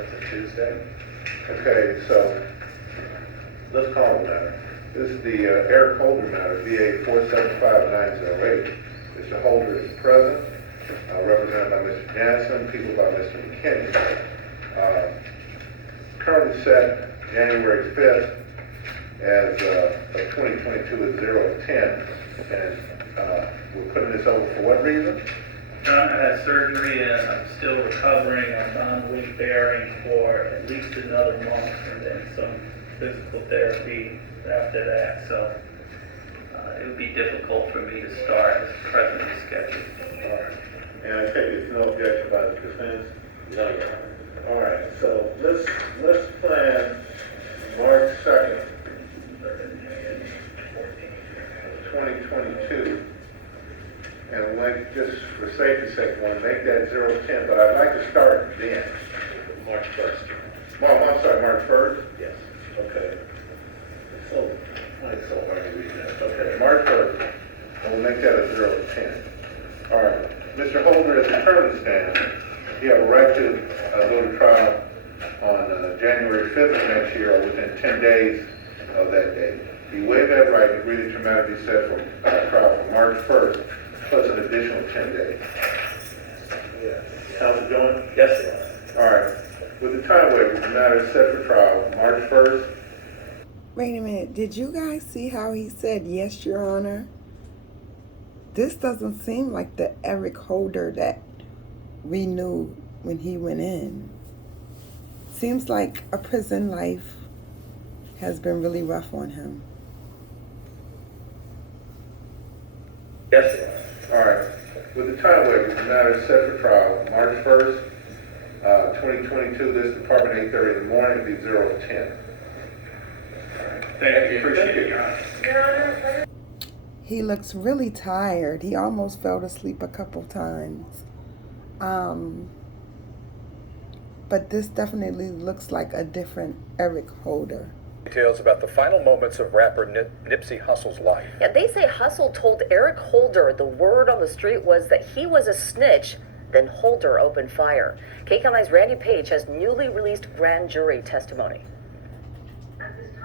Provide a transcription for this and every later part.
That's a Tuesday. Okay, so let's call the matter. This is the Ericholder matter, VA 475908. Mr. Holder is present, represented by Mr. Jansen, people by Mr. McKinney. Currently set January 5th as of 2022 at 0 to 10, and we're putting this over for what reason? John had surgery and I'm still recovering. I'm on weight bearing for at least another month and then some physical therapy after that. So it would be difficult for me to start as presently scheduled. All right. And I take it's no objection by the defense? No, Your Honor. All right, so let's plan March 2nd, 2022. And like, just for safety's sake, I want to make that 0-10, but I'd like to start then. March 1st. I'm sorry, March 1st? Yes. Okay. It's so hard to read that. Okay, March 1st. And we'll make that a 0 to 10. All right. Mr. Holder, as the current stands, you have a right to go to trial on January 5th of next year or within 10 days of that date. You waive that right and agree that your matter be set for trial for March 1st, plus an additional 10 days. Yes. Counsel Jones? Yes, Your Honor. All right. With the time waiver, the matter is set for trial March 1st. Wait a minute. Did you guys see how he said, yes, Your Honor? This doesn't seem like the Eric Holder that we knew when he went in. Seems like a prison life has been really rough on him. Yes, Your Honor. All right. With the time waiver, the matter is set for trial March 1st, 2022. This department 8:30 in the morning will be 0 to 10. All right. Thank you. Appreciate it. Your Honor. He looks really tired. He almost fell asleep a couple times. But this definitely looks like a different Eric Holder. Details about the final moments of rapper Nipsey Hussle's life. Yeah, they say Hussle told Eric Holder the word on the street was that he was a snitch, then Holder opened fire. KCAL9's Randy Page has newly released grand jury testimony.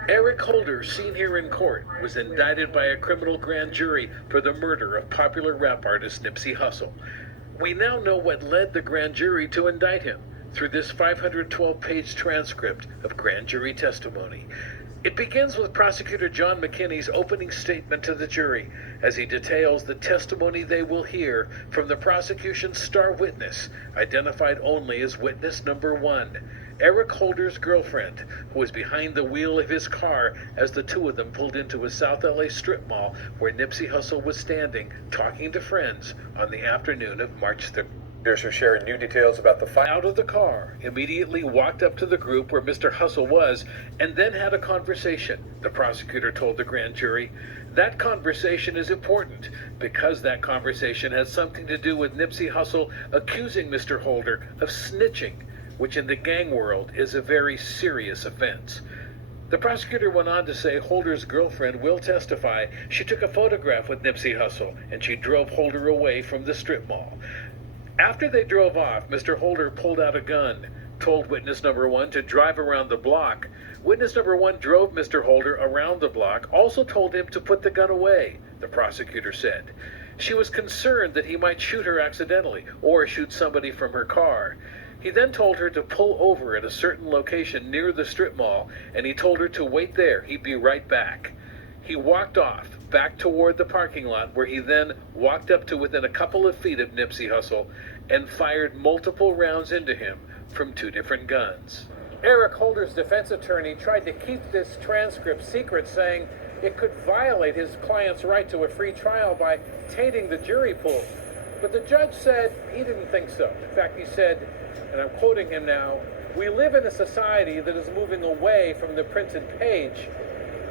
Eric Holder, seen here in court, was indicted by a criminal grand jury for the murder of popular rap artist Nipsey Hussle. We now know what led the grand jury to indict him through this 512-page transcript of grand jury testimony. It begins with Prosecutor John McKinney's opening statement to the jury as he details the testimony they will hear from the prosecution's star witness, identified only as witness number 1, Eric Holder's girlfriend, who was behind the wheel of his car as the two of them pulled into a South LA strip mall where Nipsey Hussle was standing, talking to friends on the afternoon of March 3rd. Are sharing new details about the Out of the car, immediately walked up to the group where Mr. Hussle was, and then had a conversation, the prosecutor told the grand jury. That conversation is important because that conversation has something to do with Nipsey Hussle accusing Mr. Holder of snitching, which in the gang world is a very serious offense. The prosecutor went on to say Holder's girlfriend will testify she took a photograph with Nipsey Hussle and she drove Holder away from the strip mall. After they drove off, Mr. Holder pulled out a gun, told witness number 1 to drive around the block. Witness number 1 drove Mr. Holder around the block, also told him to put the gun away, the prosecutor said. She was concerned that he might shoot her accidentally or shoot somebody from her car. He then told her to pull over at a certain location near the strip mall, and he told her to wait there. He'd be right back. He walked off, back toward the parking lot, where he then walked up to within a couple of feet of Nipsey Hussle and fired multiple rounds into him from 2 different guns. Eric Holder's defense attorney tried to keep this transcript secret, saying it could violate his client's right to a free trial by tainting the jury pool. But the judge said he didn't think so. In fact, he said, and I'm quoting him now, "We live in a society that is moving away from the printed page."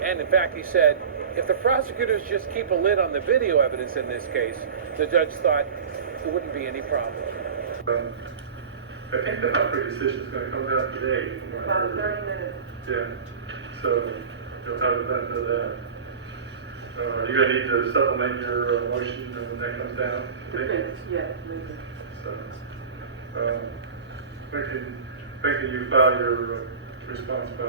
And in fact, he said, if the prosecutors just keep a lid on the video evidence in this case, the judge thought there wouldn't be any problem. I think the Humphrey decision is going to come down today. About 30 minutes. Yeah, so you'll have the benefit of that. You're going to need to supplement your motion when that comes down today? Yes, please. So, we can Can you file your response by,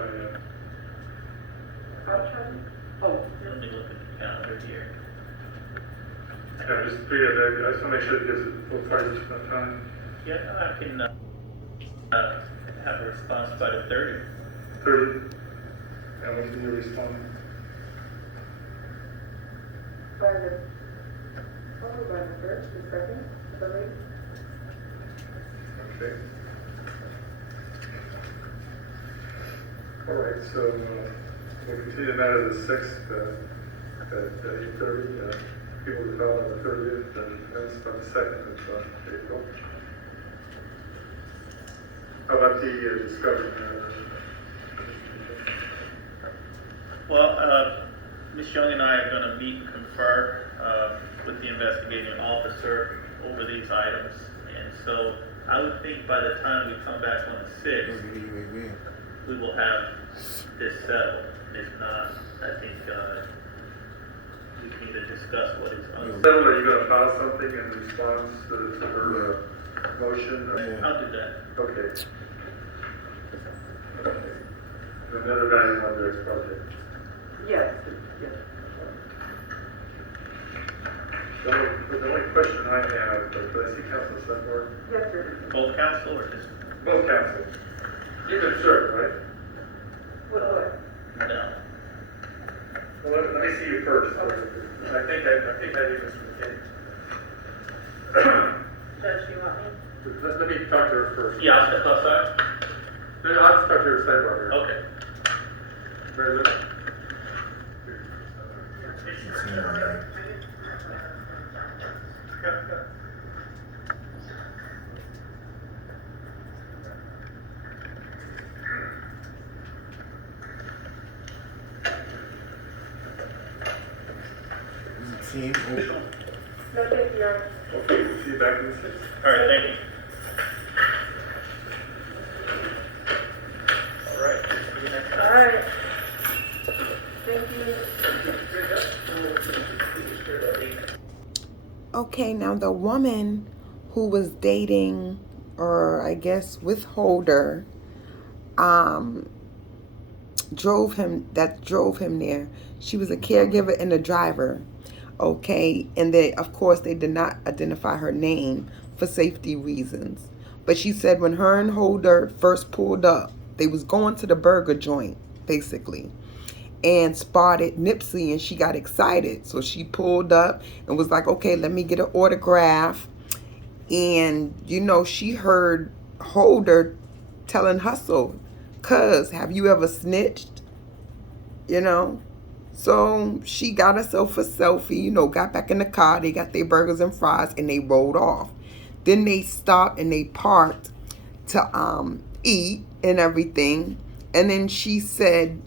Let me look at the calendar here. yeah, just, I just want to make sure it gives both parties enough time. Yeah, I can, have a response by the 30th. 30, and when do you respond? Probably by the first, the second, the late. Okay. All right, so we'll continue the matter to the 6th at 8:30. People will call on the 30th, and that's on the 2nd of April. How about the discovery matter? Well, Ms. Young and I are gonna meet and confer, with the investigating officer over these items. And so I would think by the time we come back on the 6th, we will have this settled. If not, I think, we can either discuss what is on. Settle, are you gonna file something in response to her motion? or- I'll do that. Okay. Okay. Another value on this project. Yes, yes. The only question I have, do I see Council Sutton? Yes, sir. Both council or just, Both councils. You can serve, right? What? no? Well, let me see you first. I think I need this from the beginning. Judge, you want me? Let me talk to her first. Yeah, I'll step outside. I'll start to her sidebar here. Okay. Mary Lou? No, thank you, Your Honor. Okay, see you back in the 6th. All right, thank you. All right. See you next time. All right. Thank you. Okay, now the woman who was dating, or I guess with Holder, drove him there. She was a caregiver and a driver. Okay, and of course they did not identify her name for safety reasons. But she said when her and Holder first pulled up, they was going to the burger joint, basically, and spotted Nipsey, and she got excited. So she pulled up and was like, okay, let me get an autograph. And, she heard Holder telling Hussle, cuz, have you ever snitched? So she got herself a selfie, got back in the car. They got their burgers and fries, and they rolled off. Then they stopped and they parked to eat and everything. And then she said,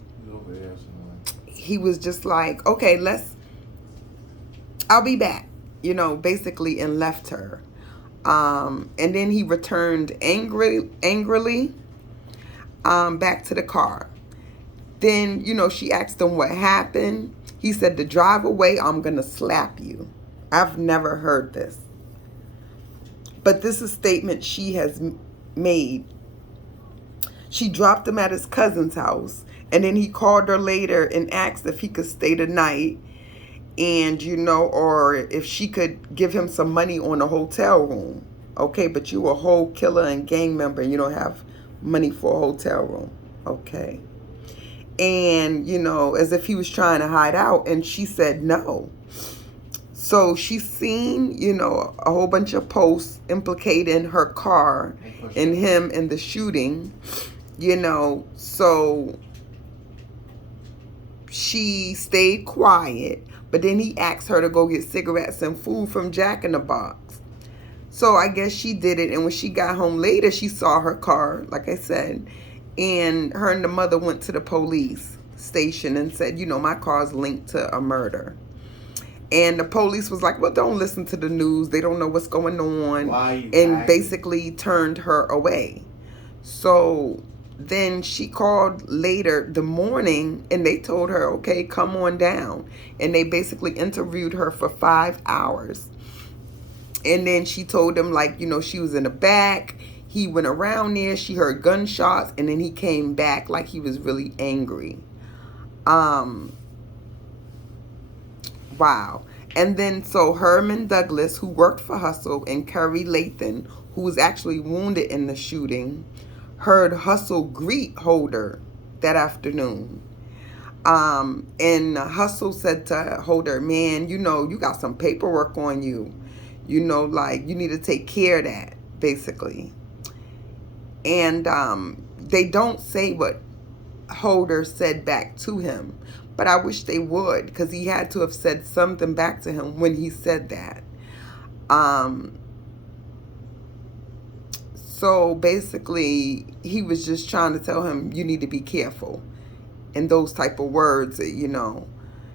he was just like, okay, I'll be back, basically, and left her. And then he returned angrily back to the car. Then, she asked him what happened. He said, to drive away, I'm going to slap you. I've never heard this. But this is a statement she has made. She dropped him at his cousin's house. And then he called her later and asked if he could stay the night. And, or if she could give him some money on a hotel room. Okay, but you a whole killer and gang member and you don't have money for a hotel room. Okay. And, as if he was trying to hide out. And she said no. So she's seen, a whole bunch of posts implicating her car and him in the shooting, So she stayed quiet. But then he asked her to go get cigarettes and food from Jack in the Box. So I guess she did it. And when she got home later, she saw her car, like I said. And her and the mother went to the police station and said, my car's linked to a murder. And the police was like, well, don't listen to the news. They don't know what's going on. And basically turned her away. So then she called later the morning and they told her, okay, come on down. And they basically interviewed her for 5 hours. And then she told them, she was in the back. he went around there, she heard gunshots, and then he came back like he was really angry. Wow. And then so Herman Douglas, who worked for Hussle, and Curry Lathan, who was actually wounded in the shooting, heard Hussle greet Holder that afternoon. And Hussle said to Holder, man, you know, you got some paperwork on you. You know, like, you need to take care of that, basically. And they don't say what Holder said back to him, but I wish they would, because he had to have said something back to him when he said that. So basically, he was just trying to tell him, you need to be careful. And those type of words, you know.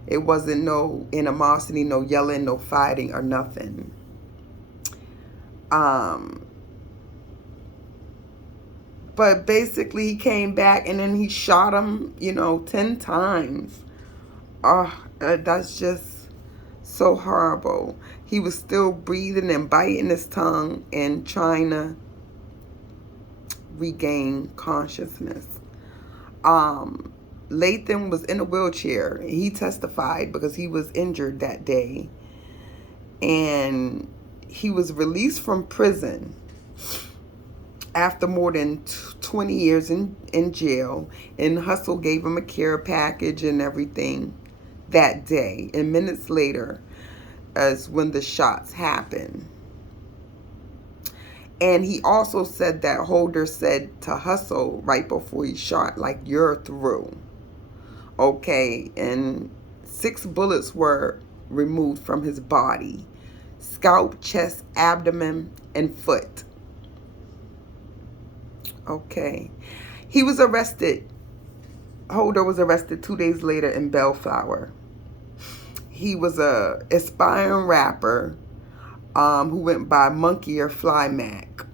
It wasn't no animosity, no yelling, no fighting or nothing. But basically, he came back and then he shot him, you know, 10 times. That's just so horrible. He was still breathing and biting his tongue and trying to regain consciousness. Lathan was in a wheelchair. He testified because he was injured that day. And he was released from prison after more than 20 years in jail. And Hussle gave him a care package and everything that day. And minutes later is when the shots happened. And he also said that Holder said to Hussle right before he shot, like, you're through. Okay, and 6 bullets were removed from his body. Scalp, chest, abdomen, and foot. Okay. He was arrested. Holder was arrested 2 days later in Bellflower. He was a aspiring rapper who went by Monkey or Fly Mac,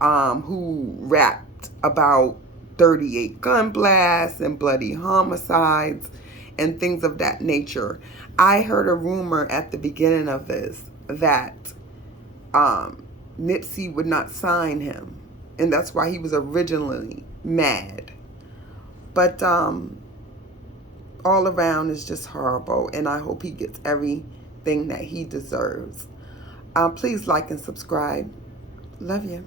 who rapped about 38 gun blasts and bloody homicides and things of that nature. I heard a rumor at the beginning of this that Nipsey would not sign him, and that's why he was originally mad. But all around is just horrible, and I hope he gets everything that he deserves. Please like and subscribe. Love you.